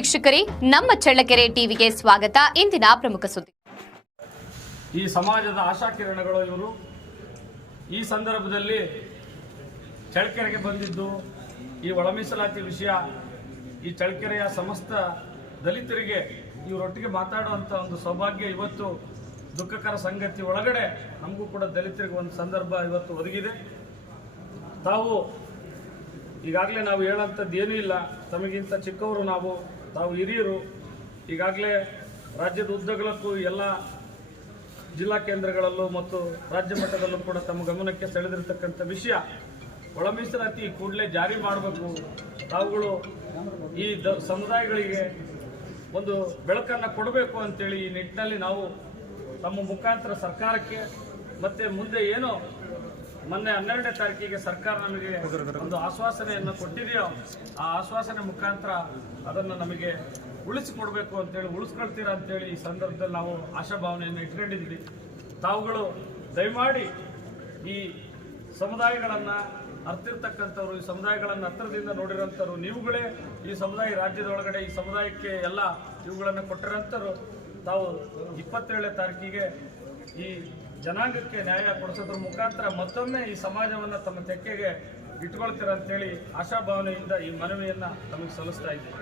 ವೀಕ್ಷಕರೇ, ನಮ್ಮ ಚಳ್ಳಕೆರೆ ಟಿವಿಗೆ ಸ್ವಾಗತ. ಇಂದಿನ ಪ್ರಮುಖ ಸುದ್ದಿ. ಈ ಸಮಾಜದ ಆಶಾಕಿರಣಗಳು ಇವರು. ಈ ಸಂದರ್ಭದಲ್ಲಿ ಚಳ್ಳಕೆರೆಗೆ ಬಂದಿದ್ದು ಈ ಒಳ ಮೀಸಲಾತಿ ವಿಷಯ, ಈ ಚಳ್ಳಕೆರೆಯ ಸಮಸ್ತ ದಲಿತರಿಗೆ ಇವರೊಟ್ಟಿಗೆ ಮಾತಾಡುವಂಥ ಒಂದು ಸೌಭಾಗ್ಯ ಇವತ್ತು ದುಃಖಕರ ಸಂಗತಿ ಒಳಗಡೆ ನಮಗೂ ಕೂಡ ದಲಿತರಿಗೆ ಒಂದು ಸಂದರ್ಭ ಇವತ್ತು ಒದಗಿದೆ. ತಾವು ಈಗಾಗಲೇ ನಾವು ಹೇಳೋಂಥದ್ದು ಏನೂ ಇಲ್ಲ, ತಮಗಿಂತ ಚಿಕ್ಕವರು ತಾವು ಹಿರಿಯರು. ಈಗಾಗಲೇ ರಾಜ್ಯದ ಉದ್ದಗಲಕ್ಕೂ ಎಲ್ಲ ಜಿಲ್ಲಾ ಕೇಂದ್ರಗಳಲ್ಲೂ ಮತ್ತು ರಾಜ್ಯ ಮಟ್ಟದಲ್ಲೂ ಕೂಡ ತಮ್ಮ ಗಮನಕ್ಕೆ ಸೆಳೆದಿರತಕ್ಕಂಥ ವಿಷಯ, ಒಳ ಮೀಸಲಾತಿ ಕೂಡಲೇ ಜಾರಿ ಮಾಡಬೇಕು. ತಾವುಗಳು ಈ ಸಮುದಾಯಗಳಿಗೆ ಒಂದು ಬೆಳಕನ್ನು ಕೊಡಬೇಕು ಅಂತೇಳಿ ಈ ನಿಟ್ಟಿನಲ್ಲಿ ನಾವು ತಮ್ಮ ಮುಖಾಂತರ ಸರ್ಕಾರಕ್ಕೆ ಮತ್ತೆ ಮುಂದೆ ಏನೋ ಮೊನ್ನೆ 12ನೇ ತಾರೀಕಿಗೆ ಸರ್ಕಾರ ನಮಗೆ ಒಂದು ಆಶ್ವಾಸನೆಯನ್ನು ಕೊಟ್ಟಿದೆಯೋ ಆ ಆಶ್ವಾಸನೆ ಮುಖಾಂತರ ಅದನ್ನು ನಮಗೆ ಉಳಿಸಿಕೊಡ್ಬೇಕು ಅಂತೇಳಿ, ಉಳಿಸ್ಕೊಳ್ತೀರಾ ಅಂತೇಳಿ ಈ ಸಂದರ್ಭದಲ್ಲಿ ನಾವು ಆಶಾಭಾವನೆಯನ್ನು ಇಟ್ಕೊಂಡಿದ್ವಿ. ತಾವುಗಳು ದಯಮಾಡಿ ಈ ಸಮುದಾಯಗಳನ್ನು ಅರ್ತಿರ್ತಕ್ಕಂಥವ್ರು, ಈ ಸಮುದಾಯಗಳನ್ನು ಹತ್ತಿರದಿಂದ ನೋಡಿರೋಂಥವ್ರು, ನೀವುಗಳೇ ಈ ಸಮುದಾಯ ರಾಜ್ಯದೊಳಗಡೆ ಈ ಸಮುದಾಯಕ್ಕೆ ಎಲ್ಲ ಇವುಗಳನ್ನು ಕೊಟ್ಟಿರೋಂಥವ್ರು, ತಾವು 27ನೇ ತಾರೀಕಿಗೆ ಈ ಜನಾಂಗಕ್ಕೆ ನ್ಯಾಯ ಕೊಡಿಸೋದ್ರ ಮುಖಾಂತರ ಮತ್ತೊಮ್ಮೆ ಈ ಸಮಾಜವನ್ನು ತಮ್ಮ ತೆಕ್ಕೆಗೆ ಇಟ್ಕೊಳ್ತೀರ ಅಂತೇಳಿ ಆಶಾಭಾವನೆಯಿಂದ ಈ ಮನವಿಯನ್ನು ನಮಗೆ ಸಲ್ಲಿಸ್ತಾ ಇದ್ದೀವಿ.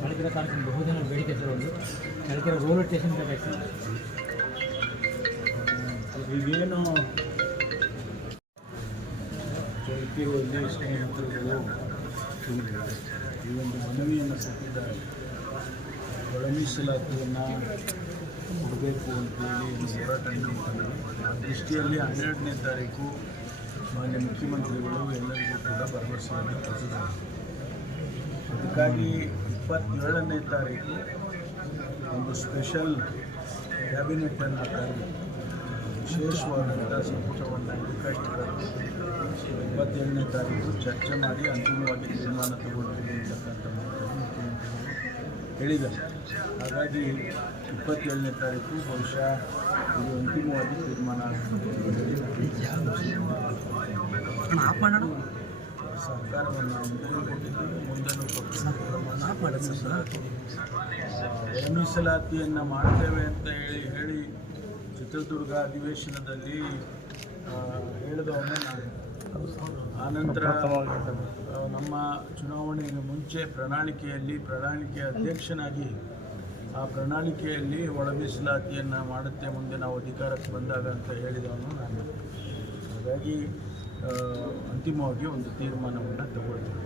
ಚಳ್ಳಕೆರೆ ತಾಲೂಕಿನ ಬಹುಜನ ಬೇಡಿಕೆ ಸರ್, ಒಂದು ಚಳ್ಳಕೆರೆ ರೈಲ್ವೆ ಸ್ಟೇಷನ್ ಬೇಕಾಗಿ ಈಗೇನು ಚಳ್ಳಕೆರೆಯಲ್ಲಿ ಶ್ರೀಮಂತರುಗಳು ಈ ಒಂದು ಮನವಿಯನ್ನು ಕೊಟ್ಟಿದ್ದಾರೆ. ಒಳ ಮೀಸಲಾತಿಯನ್ನು ಕೊಡಬೇಕು ಅಂತೇಳಿ ಹೋರಾಟ ನಡೆಯುತ್ತದೆ. ಆ ದೃಷ್ಟಿಯಲ್ಲಿ 12ನೇ ತಾರೀಕು ಮಾನ್ಯ ಮುಖ್ಯಮಂತ್ರಿಗಳು ಎಲ್ಲರಿಗೂ ಕೂಡ ಭರವಸೆಯನ್ನು ಕೊಟ್ಟಿದ್ದಾರೆ. ಅದಕ್ಕಾಗಿ 27ನೇ ತಾರೀಕು ಒಂದು ಸ್ಪೆಷಲ್ ಕ್ಯಾಬಿನೆಟನ್ನು ಕರೆದು ವಿಶೇಷವಾದಂಥ ಸಂಪುಟವನ್ನು ರಿಕ್ವೆಸ್ಟ್ ಕರೆದು 27ನೇ ತಾರೀಕು ಚರ್ಚೆ ಮಾಡಿ ಅಂತಿಮವಾಗಿ ತೀರ್ಮಾನ ತಗೊಳ್ತೀವಿ ಅಂತಕ್ಕಂಥ ಮಾತನ್ನು ಹೇಳಿದ್ದಾರೆ. ಹಾಗಾಗಿ 27ನೇ ತಾರೀಕು ಬಹುಶಃ ಇದು ಅಂತಿಮವಾಗಿ ತೀರ್ಮಾನ ಸರ್ಕಾರವನ್ನು ಕೊಟ್ಟಿದ್ದೀವಿ, ಮುಂದೆನೂ ಮೀಸಲಾತಿಯನ್ನು ಮಾಡ್ತೇವೆ ಅಂತ ಹೇಳಿ ಚಿತ್ರದುರ್ಗ ಅಧಿವೇಶನದಲ್ಲಿ ಹೇಳಿದವನ್ನೇ ನಾನು. ಆನಂತರ ನಮ್ಮ ಚುನಾವಣೆಗೆ ಮುಂಚೆ ಪ್ರಣಾಳಿಕೆಯ ಅಧ್ಯಕ್ಷನಾಗಿ ಆ ಪ್ರಣಾಳಿಕೆಯಲ್ಲಿ ಒಳ ಮೀಸಲಾತಿಯನ್ನು ಮಾಡುತ್ತೆ ಮುಂದೆ ನಾವು ಅಧಿಕಾರಕ್ಕೆ ಬಂದಾಗ ಅಂತ ಹೇಳಿದವನು ನಾನು. ಹಾಗಾಗಿ ಅಂತಿಮವಾಗಿ ಒಂದು ತೀರ್ಮಾನವನ್ನು ತಗೊಳ್ತೀವಿ.